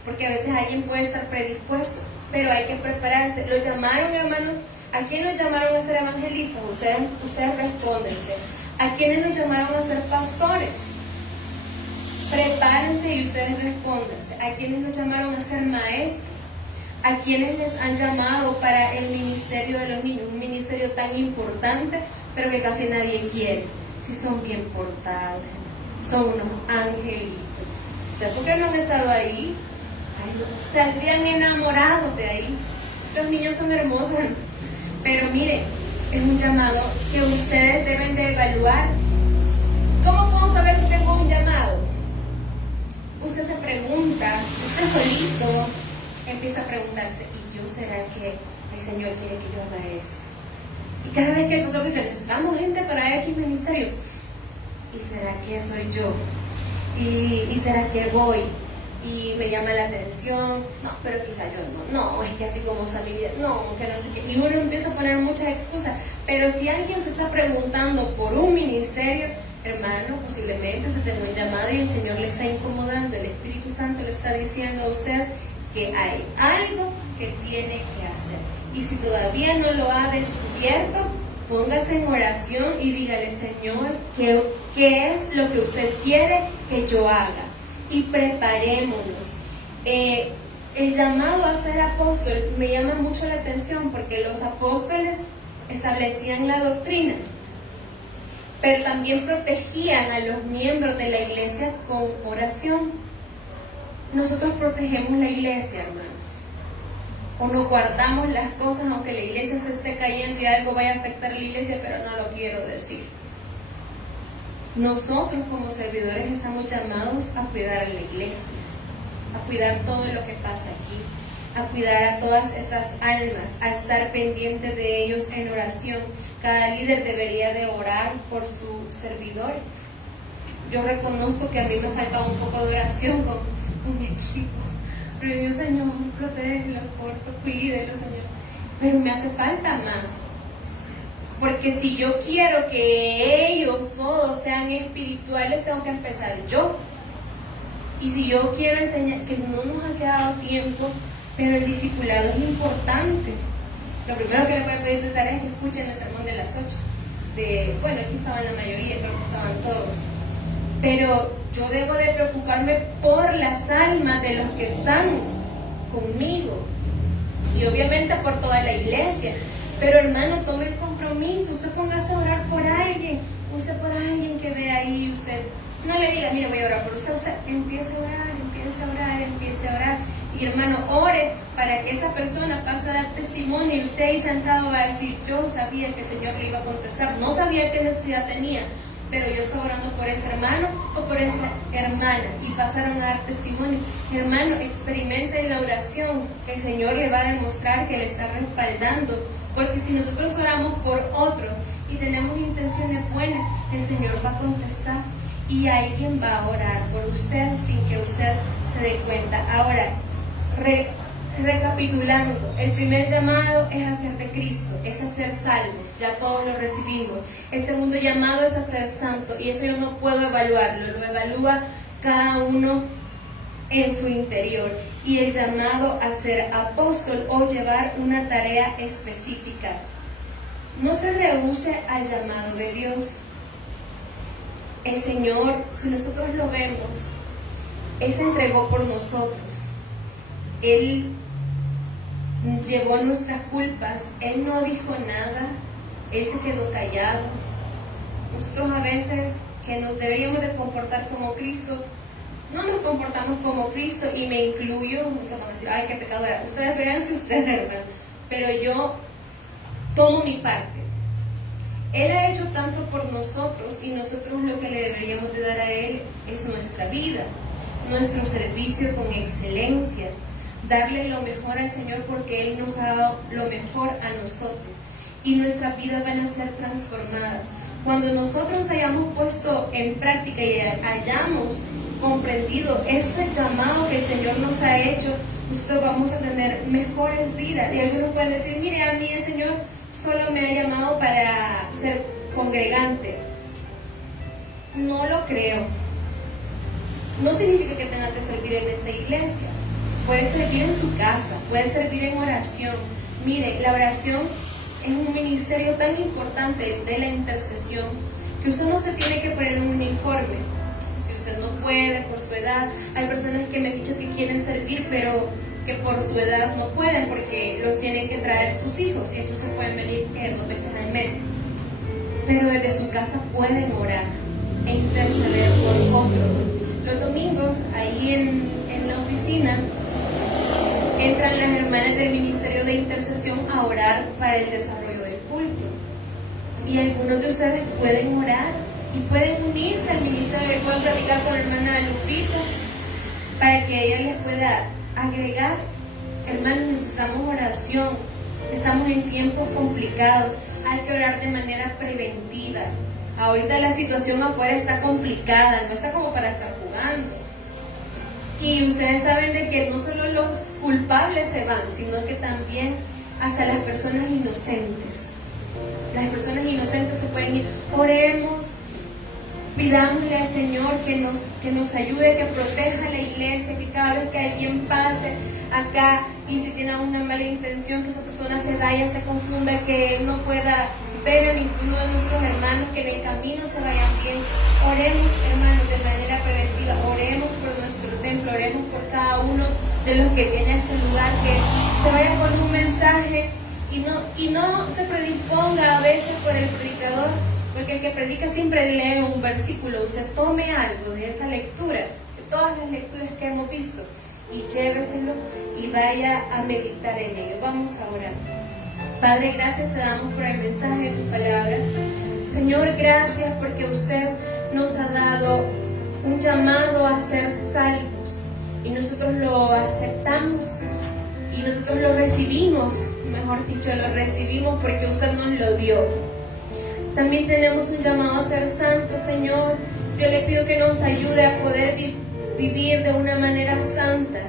porque a veces alguien puede estar predispuesto, pero hay que prepararse. ¿Lo llamaron, hermanos? ¿A quién los llamaron a ser evangelistas? Ustedes respóndense. ¿A quiénes nos llamaron a ser pastores? Prepárense y ustedes respóndanse. ¿A quiénes nos llamaron a ser maestros? ¿A quiénes les han llamado para el ministerio de los niños? Un ministerio tan importante, pero que casi nadie quiere. Si son bien portados, son unos angelitos. O sea, ¿por qué no han estado ahí? Ay, no, saldrían enamorados de ahí. Los niños son hermosos. Pero miren, es un llamado que ustedes deben de evaluar. ¿Cómo puedo saber si tengo un llamado? Usted se pregunta, usted solito empieza a preguntarse, ¿y yo será que el Señor quiere que yo haga esto? Y cada vez que el pastor dice, necesitamos gente para X ministerio, ¿y será que soy yo? ¿Y será que voy? Y me llama la atención, no, pero quizá yo no, es que así como esa mi vida, no, que no sé qué. Y uno empieza a poner muchas excusas, pero si alguien se está preguntando por un ministerio, hermano, posiblemente usted tenga un llamado y el Señor le está incomodando, el Espíritu Santo le está diciendo a usted que hay algo que tiene que hacer. Y si todavía no lo ha descubierto, póngase en oración y dígale, Señor, ¿qué es lo que usted quiere que yo haga? Y preparémonos. El llamado a ser apóstol me llama mucho la atención porque los apóstoles establecían la doctrina, pero también protegían a los miembros de la iglesia con oración. Nosotros protegemos la iglesia, hermanos, o nos guardamos las cosas aunque la iglesia se esté cayendo y algo vaya a afectar a la iglesia, pero no lo quiero decir. Nosotros como servidores estamos llamados a cuidar a la iglesia, a cuidar todo lo que pasa aquí, a cuidar a todas esas almas, a estar pendiente de ellos en oración. Cada líder debería de orar por sus servidores. Yo reconozco que a mí me falta un poco de oración con mi equipo. Pero Dios, Señor, protégelo, cuídelo, Señor. Pero me hace falta más. Porque si yo quiero que ellos todos sean espirituales, tengo que empezar yo. Y si yo quiero enseñar, que no nos ha quedado tiempo, pero el discipulado es importante. Lo primero que le voy a pedir de tarea es que escuchen el sermón de las 8. Bueno, aquí estaban la mayoría, creo que estaban todos. Pero yo debo de preocuparme por las almas de los que están conmigo. Y obviamente por toda la iglesia. Pero hermano, tome el compromiso. Usted póngase a orar por alguien. Usted por alguien que ve ahí. Usted no le diga, mire, voy a orar por usted. Usted empiece a orar, empiece a orar, empiece a orar. Y hermano, ore para que esa persona pase a dar testimonio y usted ahí sentado va a decir, yo sabía que el Señor le iba a contestar, no sabía qué necesidad tenía, pero yo estaba orando por ese hermano o por esa hermana y pasaron a dar testimonio. Hermano, experimenten la oración, el Señor le va a demostrar que le está respaldando, porque si nosotros oramos por otros y tenemos intenciones buenas, el Señor va a contestar y alguien va a orar por usted sin que usted se dé cuenta. Ahora, recapitulando, el primer llamado es a ser de Cristo, es a ser salvos, ya todos lo recibimos. El segundo llamado es a ser santo, y eso yo no puedo evaluarlo, lo evalúa cada uno en su interior. Y el llamado a ser apóstol o llevar una tarea específica. No se rehúse al llamado de Dios. El Señor, si nosotros lo vemos, Él se entregó por nosotros. Él llevó nuestras culpas, Él no dijo nada, Él se quedó callado. Nosotros a veces que nos deberíamos de comportar como Cristo, no nos comportamos como Cristo, y me incluyo. No se van a decir, ay, qué pecadora. Ustedes véanse ustedes, hermano, pero yo tomo mi parte. Él ha hecho tanto por nosotros y nosotros lo que le deberíamos de dar a Él es nuestra vida, nuestro servicio con excelencia, darle lo mejor al Señor porque Él nos ha dado lo mejor a nosotros y nuestras vidas van a ser transformadas. Cuando nosotros hayamos puesto en práctica y hayamos comprendido este llamado que el Señor nos ha hecho, nosotros vamos a tener mejores vidas. Y algunos pueden decir, mire, a mí el Señor solo me ha llamado para ser congregante. No lo creo. No significa que tenga que servir en esta iglesia. Puede servir en su casa, puede servir en oración. Mire, la oración es un ministerio tan importante de la intercesión que usted no se tiene que poner un uniforme. Si usted no puede por su edad, hay personas que me han dicho que quieren servir, pero que por su edad no pueden porque los tienen que traer sus hijos y entonces pueden venir 2 veces al mes. Pero desde su casa pueden orar e interceder por otros. Los domingos, ahí en la oficina, entran las hermanas del Ministerio de Intercesión a orar para el desarrollo del culto. Y algunos de ustedes pueden orar y pueden unirse al ministerio, pueden platicar con la hermana Lupita para que ella les pueda agregar. Hermanos, necesitamos oración. Estamos en tiempos complicados. Hay que orar de manera preventiva. Ahorita la situación afuera está complicada, no está como para estar jugando. Y ustedes saben de que no solo los culpables se van, sino que también hasta las personas inocentes. Las personas inocentes se pueden ir. Oremos, pidámosle al Señor que nos ayude, que proteja a la iglesia, que cada vez que alguien pase acá y si tiene una mala intención, que esa persona se vaya, se confunda, que no pueda ver a ninguno de nuestros hermanos, que en el camino se vayan bien. Oremos, hermanos, de manera preventiva. Oremos por nuestro templo, oremos por cada uno de los que viene a ese lugar, que se vaya con un mensaje y no se predisponga a veces por el predicador, porque el que predica siempre lee un versículo. Usted tome algo de esa lectura, de todas las lecturas que hemos visto, y lléveselo y vaya a meditar en ello. Vamos a orar. Padre, gracias te damos por el mensaje de tu palabra. Señor, gracias porque usted nos ha dado un llamado a ser salvos y nosotros lo aceptamos y nosotros lo recibimos, mejor dicho, lo recibimos porque usted nos lo dio. También tenemos un llamado a ser santos, Señor. Yo le pido que nos ayude a poder vivir de una manera santa.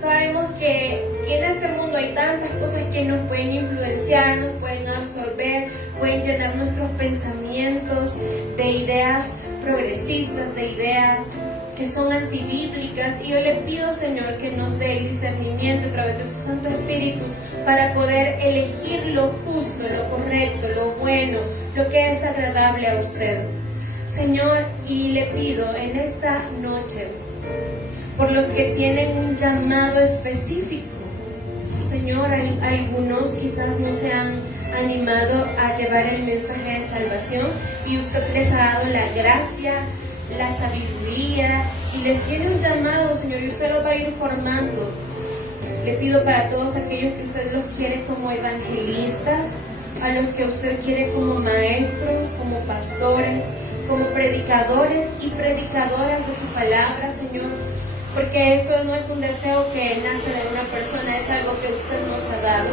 Sabemos que en este mundo hay tantas cosas que nos pueden influenciar, nos pueden absorber, pueden llenar nuestros pensamientos de ideas progresistas, de ideas que son antibíblicas. Y yo le pido, Señor, que nos dé el discernimiento a través de su Santo Espíritu para poder elegir lo justo, lo correcto, lo bueno, lo que es agradable a usted. Señor, y le pido en esta noche por los que tienen un llamado específico. Señor, algunos quizás no se han animado a llevar el mensaje de salvación y usted les ha dado la gracia, la sabiduría y les tiene un llamado, Señor, y usted los va a ir formando. Le pido para todos aquellos que usted los quiere como evangelistas, a los que usted quiere como maestros, como pastores, como predicadores y predicadoras de su palabra, Señor, porque eso no es un deseo que nace de una persona, es algo que usted nos ha dado.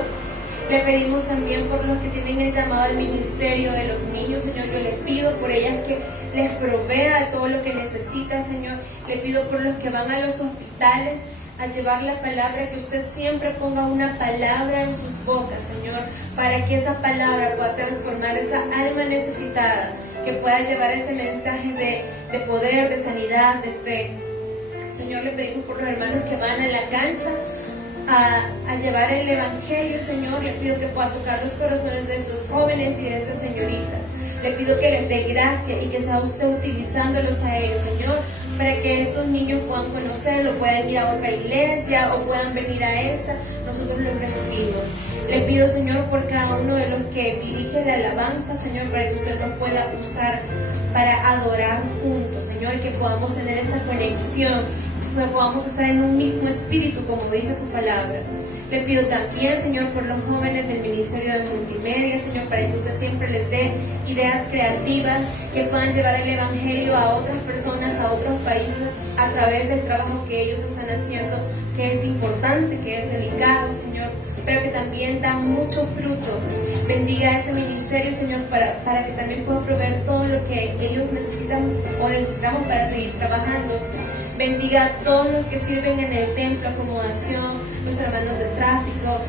Le pedimos también por los que tienen el llamado al ministerio de los niños, Señor. Yo le pido por ellas que les provea todo lo que necesita, Señor. Le pido por los que van a los hospitales a llevar la palabra, que usted siempre ponga una palabra en sus bocas, Señor, para que esa palabra pueda transformar esa alma necesitada, que pueda llevar ese mensaje de poder, de sanidad, de fe. Señor, le pedimos por los hermanos que van a la cancha a llevar el evangelio, Señor. Le pido que pueda tocar los corazones de estos jóvenes y de estas señoritas. Le pido que les dé gracia y que sea usted utilizándolos a ellos, Señor, para que estos niños puedan conocerlo, puedan ir a otra iglesia o puedan venir a esta. Nosotros los recibimos. Le pido, Señor, por cada uno de los que dirigen la alabanza, Señor, para que usted nos pueda usar para adorar juntos, Señor, que podamos tener esa conexión, que podamos estar en un mismo espíritu, como dice su palabra. Le pido también, Señor, por los jóvenes del Ministerio de Multimedia, Señor, para que usted siempre les dé ideas creativas, que puedan llevar el Evangelio a otras personas, a otros países, a través del trabajo que ellos están haciendo, que es importante, que es delicado, Señor, pero que también da mucho fruto. Bendiga ese ministerio, Señor, para que también pueda proveer todo lo que ellos necesitan o necesitamos para seguir trabajando. Bendiga a todos los que sirven en el templo, acomodación, los hermanos de tráfico,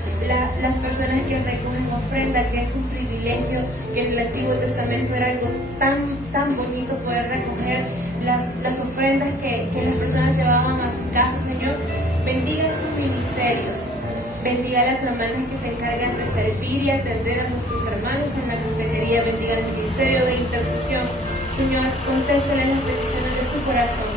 las personas que recogen ofrenda, que es un privilegio, que en el Antiguo Testamento era algo tan bonito poder recoger las ofrendas que las personas llevaban a su casa, Señor. Bendiga esos ministerios. Bendiga a las hermanas que se encargan de servir y atender a nuestros hermanos en la cafetería. Bendiga el ministerio de intercesión. Señor, contéstale las peticiones de su corazón.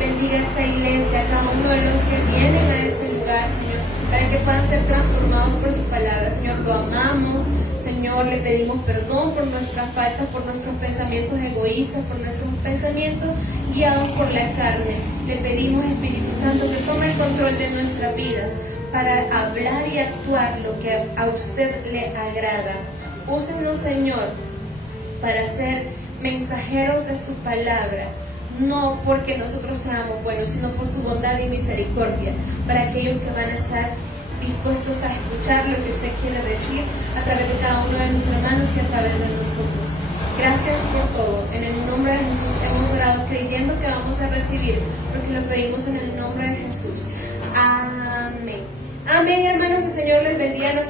Bendiga esta iglesia, a cada uno de los que vienen a este lugar, Señor, para que puedan ser transformados por su palabra. Señor, lo amamos. Señor, le pedimos perdón por nuestras faltas, por nuestros pensamientos egoístas, por nuestros pensamientos guiados por la carne. Le pedimos, Espíritu Santo, que tome el control de nuestras vidas para hablar y actuar lo que a usted le agrada. Úsenos, Señor, para ser mensajeros de su palabra, no porque nosotros seamos buenos, sino por su bondad y misericordia, para aquellos que van a estar dispuestos a escuchar lo que usted quiere decir a través de cada uno de nuestros hermanos y a través de nosotros. Gracias por todo. En el nombre de Jesús hemos orado creyendo que vamos a recibir, porque lo pedimos en el nombre de Jesús. Amén. Amén, hermanos. El Señor les bendiga. Nos